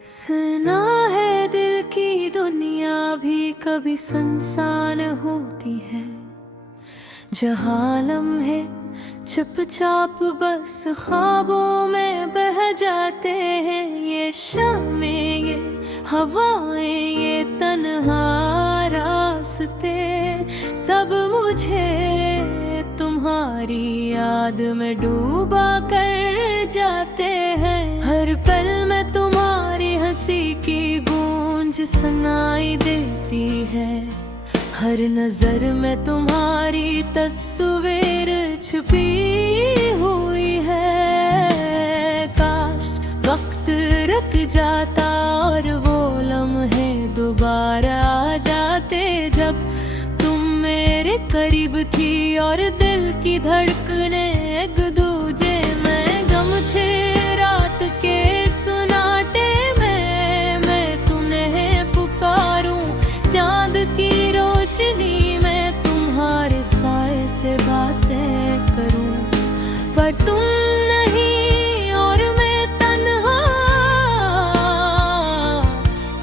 सुना है दिल की दुनिया भी कभी सुनसान होती है, जहाँ लम्हे चुपचाप बस ख्वाबों में बह जाते हैं। ये शामें, ये हवाएं, ये तन्हा रास्ते सब मुझे तुम्हारी याद में डूबा कर जाते हैं। हर पल में तुम्हारी हंसी की गूंज सुनाई देती है, हर नजर में तुम्हारी तस्वीर छुपी हुई है। काश वक्त रुक जाता और वो लम्हे दोबारा आ जाते, जब तुम मेरे करीब थी और दिल की धड़कने एक दूजे में गम थे। रात के सुनाटे में मैं तुम्हें पुकारूं, चांद की रोशनी में तुम्हारे साए से बातें करूं, पर तुम नहीं और मैं तन्हा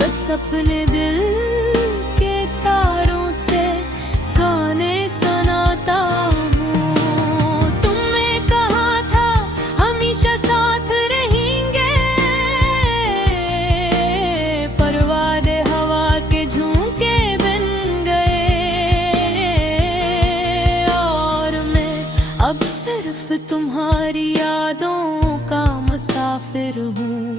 बस अपने दिल के तारों से गाने सुनाता हूँ। तुमने कहा था हमेशा साथ रहेंगे, पर वादे हवा के झोंके बन गए और मैं अब सिर्फ तुम्हारी यादों का मुसाफिर हूँ,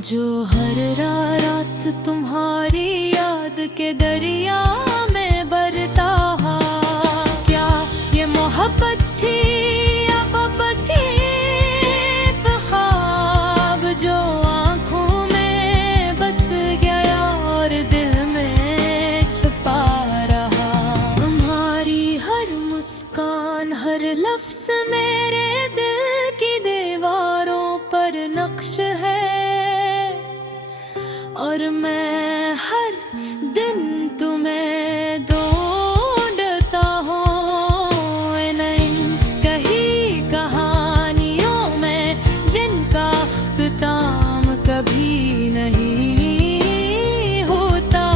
जो हर रात तुम्हारी याद के दरिया में बरता। क्या ये मोहब्बत थी या मोहब्बती ख्वाब जो आँखों में बस गया और दिल में छुपा रहा। तुम्हारी हर मुस्कान, हर लफ्ज मेरे दिल की दीवारों पर नक्श है, और मैं हर दिन तुम्हें ढूंढता हूँ इन कही कहानियों में, जिनका अख्ताम कभी नहीं होता।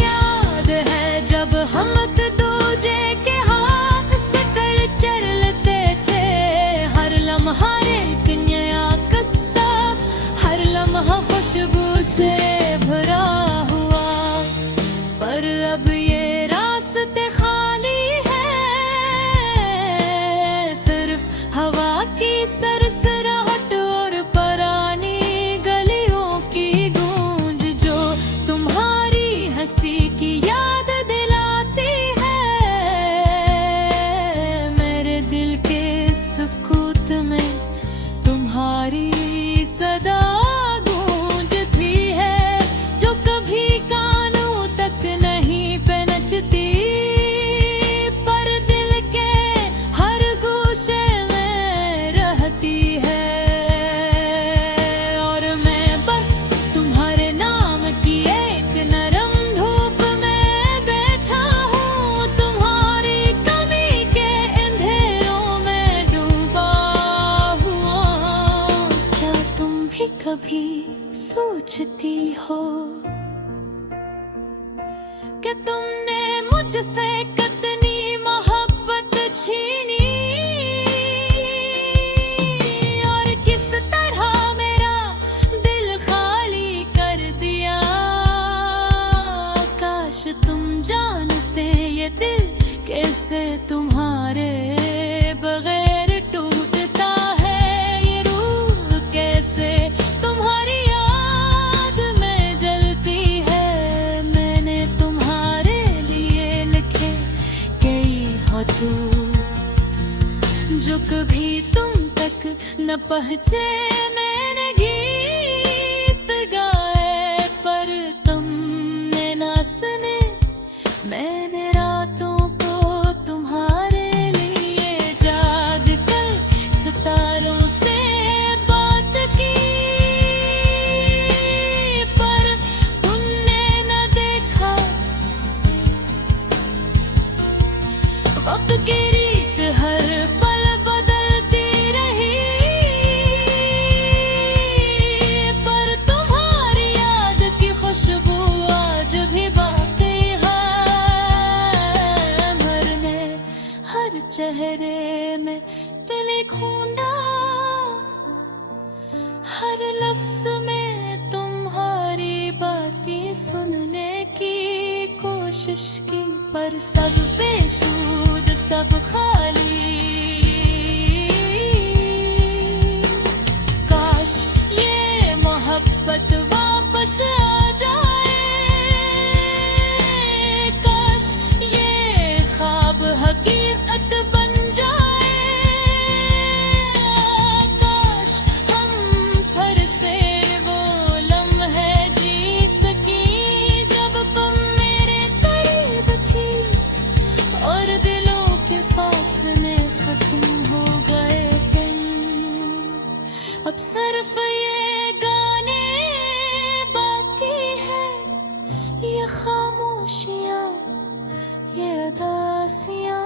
याद है जब हम एक दूजे के हाथ पकड़ चलते थे, हर लम्हा खुशबू से भरा हुआ, पर अब ये रास्ते खाली है, सिर्फ हवा की सरसराहट और पुरानी गलियों की गूंज जो तुम्हारी हंसी की याद दिलाती है। मेरे दिल के सुकूत में तुम्हारी सदा पर दिल के हर गोशे में रहती है, और मैं बस तुम्हारे नाम की एक नरम धूप में बैठा हूँ, तुम्हारी कमी के अंधेरों में डूबा हुआ। क्या तुम भी कभी सोचती हो कि तुमने मुझसे कितनी मोहब्बत छीनी, और किस तरह मेरा दिल खाली कर दिया। काश तुम जानते ये दिल कैसे तुम्हारे बगैर टूटता है, ये रूह कैसे तुम्हारी याद में जलती है। मैंने तुम्हारे लिए लिखे कई जो कभी तुम तक न पहुँचे, मैंने गीत गाए पर तुमने न सुने। मैंने रातों को तुम्हारे लिए जाग कर सितारों से बात की, पर तुमने न देखा वक्त की रीत हर पल बदलती रही। हर लफ्ज में तुम्हारी बातें सुनने की कोशिश की, पर सब बेसूद, सब खाली। काश ये मोहब्बत वापस आ जाए, काश ये ख्वाब हकीकत बन जाए, काश हम फिर से वो लम्हे जी सकी जब तुम मेरे करीब थी और दिलों के फासले खत्म हो गए थे। अब सिर्फ ये गाने बाकी है, ये खामोशियाँ, ये उदासियाँ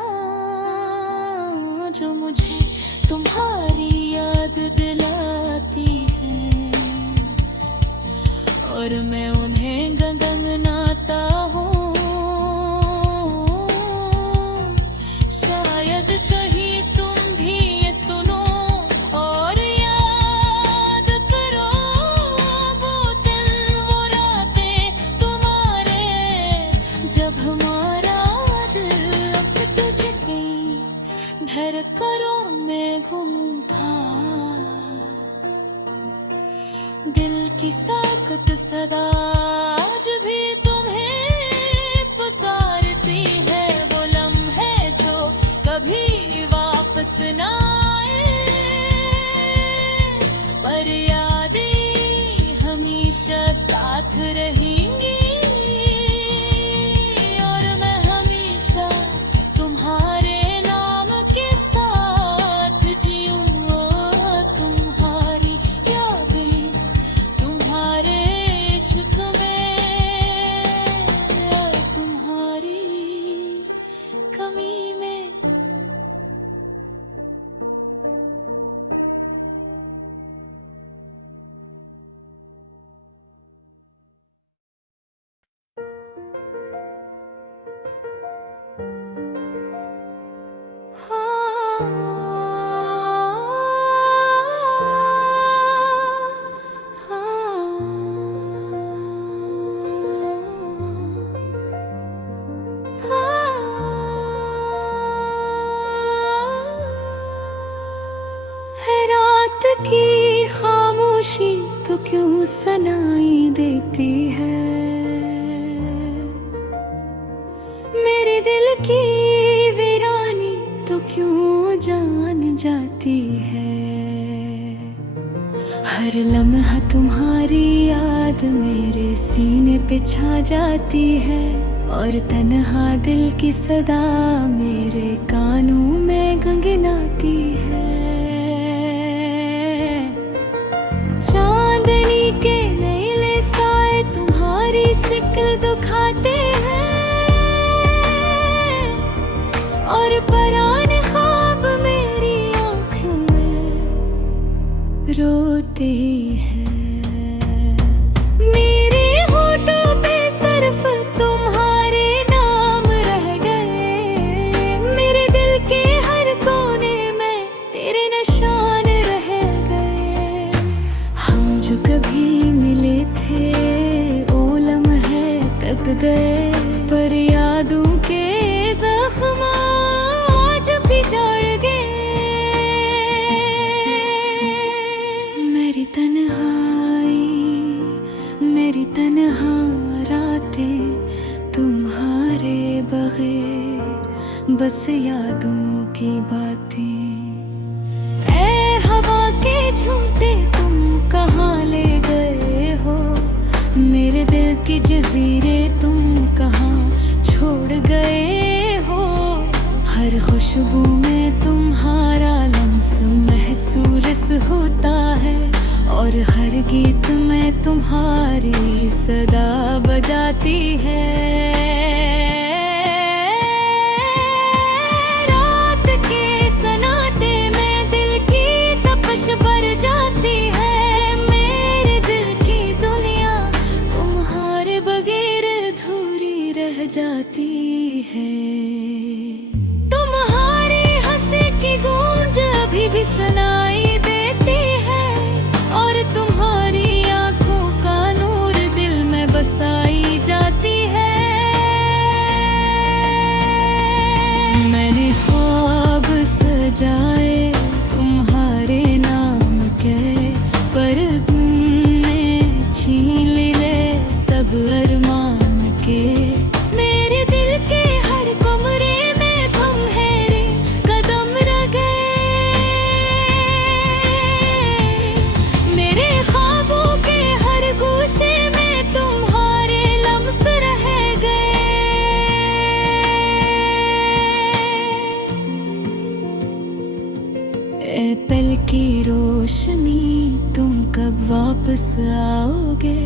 जो मुझे तुम्हारी याद दिलाती है, और मैं उन्हें गनगनाता हूँ। शायद कहीं तुम भी ये सुनो और याद करो वो दिन, वो रातें तुम्हारे, जब हमारा दिल अब तुझे धर करो में गुम था। दिल की साकत सदा आज भी तुम्हें पुकारती है, वो लम्हे जो कभी वापस ना आए, पर यादें हमेशा साथ रहेंगी, और मैं हमेशा तुम्हारे नाम के साथ जीऊँगा। तुम्हारी यादें, तुम्हारे इश्क में, तुम्हारी कमी में। है रात की खामोशी तो क्यों सुनाई देती है, मेरे दिल की वीरानी तो क्यों जान जाती है। हर लम्हा तुम्हारी याद मेरे सीने पे छा जाती है, और तन्हा दिल की सदा मेरे कानों में गुनगुनाती है। चांदनी के नीले साए तुम्हारी शक्ल दिखाते हैं, और पराने ख्वाब मेरी आँखों में रोते हैं। मेरे होठों पे सिर्फ तुम्हारे नाम रह गए, मेरे दिल के हर कोने में तेरे निशान रह गए। हम जो कभी मिले थे ओ लम्हे कब गए, पर यादों के जख्म आज भी जड़ गए। मेरी तन्हाई, मेरी तन्हा रातें तुम्हारे बगैर, बस यादों की बातें। ऐ हवा के झूठे तुम कहाँ ले गए हो, मेरे दिल के जजीरे तुम कहाँ छोड़ गए हो। हर खुशबू में तुम्हारा लम्स महसूस होता है, और हर गीत में तुम्हारी सदा बजाती है। रात के सन्नाटे में दिल की तपश भर जाती है, मेरे दिल की दुनिया तुम्हारे बगैर अधूरी रह जाती है। तुम्हारी हंसी की गूंज अभी भी सुनाई देती है, और वापस आओगे?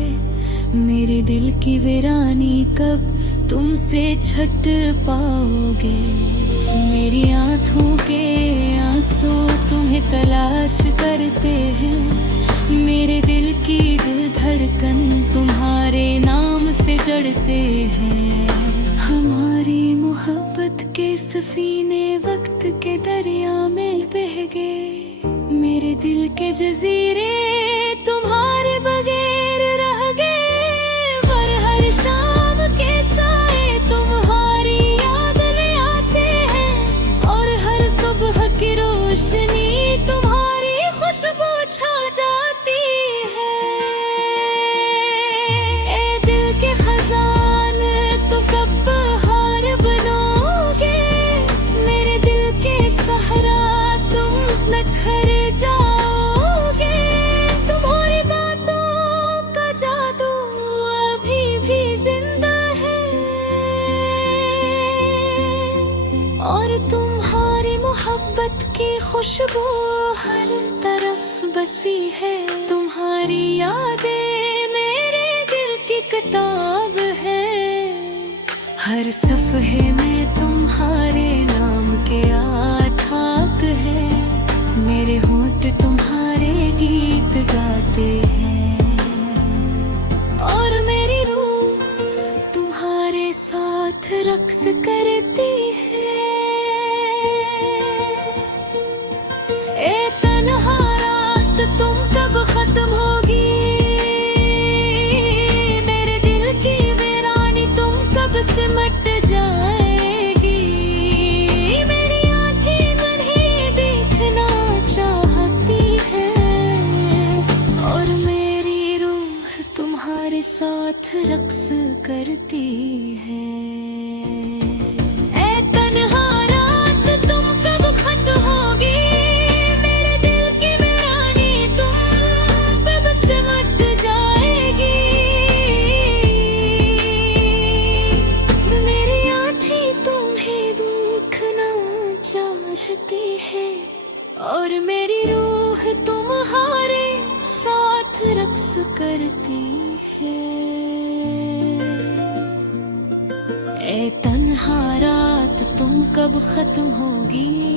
मेरे दिल की वीरानी कब तुमसे छट पाओगे? मेरी आँखों के आंसू तुम्हें तलाश करते हैं, मेरे दिल की धड़कन तुम्हारे नाम से जड़ते हैं। हमारी मोहब्बत के सफीने वक्त के दरिया में बह गए, मेरे दिल के जजीरे तुम्हारे बगैर रह गए। पर हर शाम के साए तुम्हारी याद ले आते हैं, और हर सुबह की रोशनी तुम्हारी खुशबू छा जाती है। ए दिल के खजाने तुम कब बहार बनोगे? मेरे दिल के सहरा तुम नखर जाओगे। तुम्हारी बातों का जादू अभी भी जिंदा है, और तुम्हारी मोहब्बत की खुशबू हर तरफ बसी है। तुम्हारी यादें मेरे दिल की किताब है, हर सफ़हे में तुम्हारे नाम के आठात है। मेरे होंठ तुम्हारे गीत गाते हैं, और मेरी रूह तुम्हारे साथ रक्स करती है। ए तन्हा रात तुम कब खत्म होगी? मेरे दिल की वीरानी तुम कब सिमट जाएगी? मेरी आँखें तुम्हें देखना चाहती है, और मेरी रूह तुम्हारे साथ रक्स करती है। ए तन्हा रात तुम कब खत्म होगी? मेरे दिल की वीरानी तुम कब सिमट जाएगी? मेरी आँखें तुम्हें देखना चाहती है, और मेरी रूह तुम्हारे साथ रक्स करती है। ए तन्हा रात तुम कब खत्म होगी?